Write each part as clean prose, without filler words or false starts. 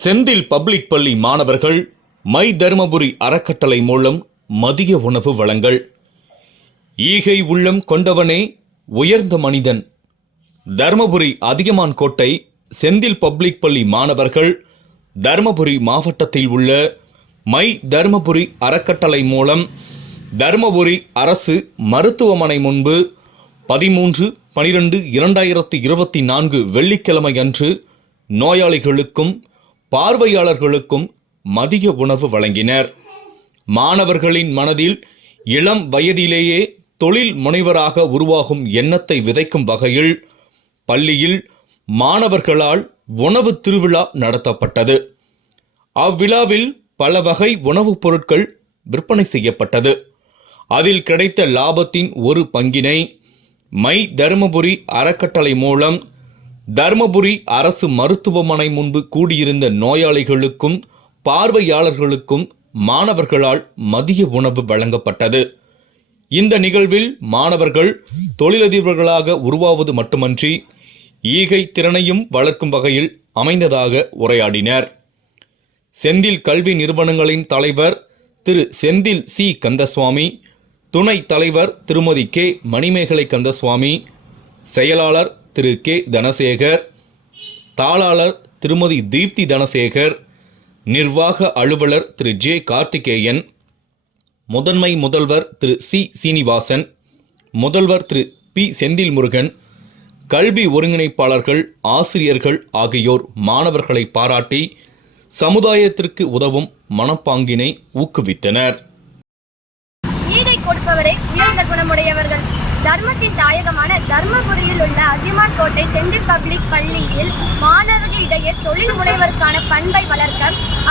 Senthil public பள்ளி மாணவர்கள் my Dharmapuri அறக்கட்டளை மூலம் மதிய உணவு வழங்கல். ஈகை உள்ளம் கொண்டவனே உயர்ந்த மனிதன். தர்மபுரி அதியமான் கோட்டை செந்தில் பப்ளிக் பள்ளி மாணவர்கள் தர்மபுரி மாவட்டத்தில் உள்ள மை தர்மபுரி அறக்கட்டளை மூலம் தர்மபுரி அரசு மருத்துவமனை முன்பு 13/12/2024 வெள்ளிக்கிழமை அன்று நோயாளிகளுக்கும் பார்வையாளர்களுக்கும் மதிய உணவு வழங்கினர். மாணவர்களின் மனதில் இளம் வயதிலேயே தொழில் முனைவராக உருவாகும் எண்ணத்தை விதைக்கும் வகையில் பள்ளியில் மாணவர்களால் உணவு திருவிழா நடத்தப்பட்டது. அவ்விழாவில் பல வகை உணவுப் பொருட்கள் விற்பனை செய்யப்பட்டது. அதில் கிடைத்த லாபத்தின் ஒரு பங்கினை மை தர்மபுரி அறக்கட்டளை மூலம் தர்மபுரி அரசு மருத்துவமனை முன்பு கூடியிருந்த நோயாளிகளுக்கும் பார்வையாளர்களுக்கும் மாணவர்களால் மதிய உணவு வழங்கப்பட்டது. இந்த நிகழ்வில் மாணவர்கள் தொழிலதிபர்களாக உருவாவது மட்டுமன்றி ஈகை திறனையும் வளர்க்கும் வகையில் அமைந்ததாக உரையாடினர். செந்தில் கல்வி நிறுவனங்களின் தலைவர் திரு செந்தில் சி கந்தசுவாமி, துணைத் தலைவர் திருமதி கே மணிமேகலை கந்தசுவாமி, செயலாளர் திரு கே தனசேகர், தாளாளர் திருமதி தீப்தி தனசேகர், நிர்வாக அலுவலர் திரு ஜே கார்த்திகேயன், முதன்மை முதல்வர் திரு சி சீனிவாசன், முதல்வர் திரு பி செந்தில் முருகன், கல்வி ஒருங்கிணைப்பாளர்கள், ஆசிரியர்கள் ஆகியோர் மாணவர்களை பாராட்டி சமுதாயத்திற்கு உதவும் மனப்பாங்கினை ஊக்குவித்தனர். ஈகை கொடுப்பவரை உயர்ந்த குணமுடையவர்கள். தர்மத்தின் தாயகமான தர்மபுரியில் உள்ள அதியமான் கோட்டை செந்தில் பப்ளிக் பள்ளியில் மாணவர்களிடையே தொழில் முனைவருக்கான பண்பை வளர்க்க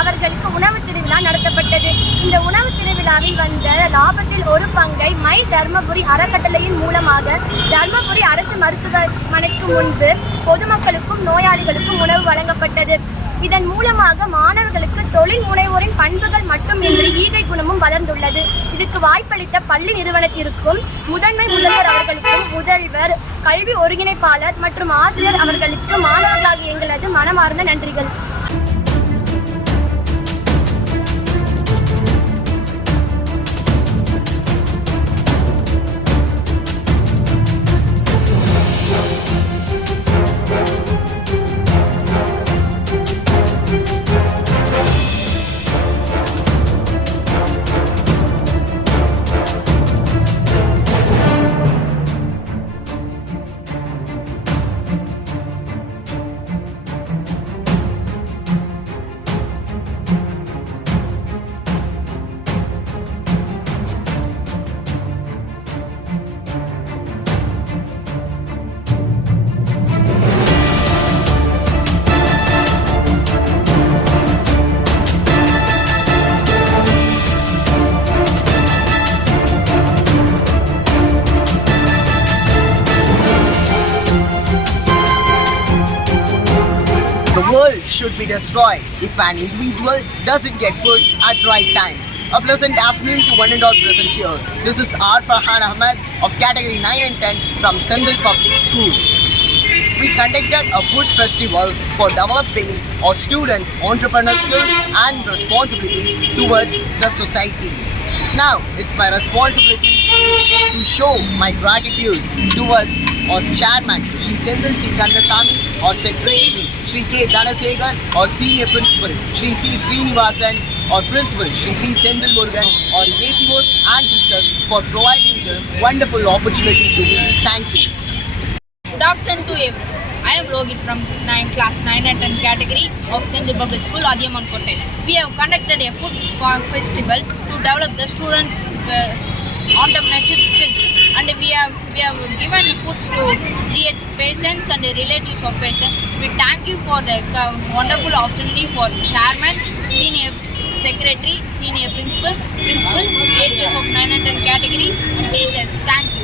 அவர்களுக்கு உணவு திருவிழா நடத்தப்பட்டது. இந்த உணவு திருவிழாவில் வந்த லாபத்தில் ஒரு பங்கை மை தர்மபுரி அறக்கட்டளையின் மூலமாக தர்மபுரி அரசு மருத்துவமனைக்கு முன்பு பொதுமக்களுக்கும் நோயாளிகளுக்கும் உணவு வழங்கப்பட்டது. இதன் மூலமாக மாணவர்களுக்கு தொழில் முனைவோரின் பண்புகள் மட்டுமின்றி ஈகை குணமும் வளர்ந்துள்ளது. இதுக்கு வாய்ப்பளித்த பள்ளி நிறுவனத்திற்கும் முதன்மை முதல்வர் அவர்களுக்கும், முதல்வர், கல்வி ஒருங்கிணைப்பாளர் மற்றும் ஆசிரியர் அவர்களுக்கு மாணவர்களாகிய எங்களது மனமார்ந்த நன்றிகள். The world should be destroyed if an individual doesn't get food at right time. A pleasant afternoon to one and all present here. This is R. Farhan Ahmed of category 9 and 10 from Sendil Public School. We conducted a food festival for developing our students' entrepreneurial skills and responsibilities towards the society. Now, it's my responsibility to show my gratitude towards our chairman, Shri Sendil C. Kandasamy, our secretary, Shri K. Danasegar, our senior principal, Shri C. Srinivasan, our principal, Shri P. Sendil Murugan, our ACOs and teachers for providing this wonderful opportunity to me. Thank you. Good afternoon to everyone. I am Logit from class 9 and 10 category of Sendil Public School, Adiyaman Kotte. We have conducted a food festival to develop the students' entrepreneurship skills, and we have given foods to GH patients and the relatives of patients. We thank you for the wonderful opportunity for chairman, senior secretary, senior principal, ACS of 9 and 10 category, and teachers. Thank you.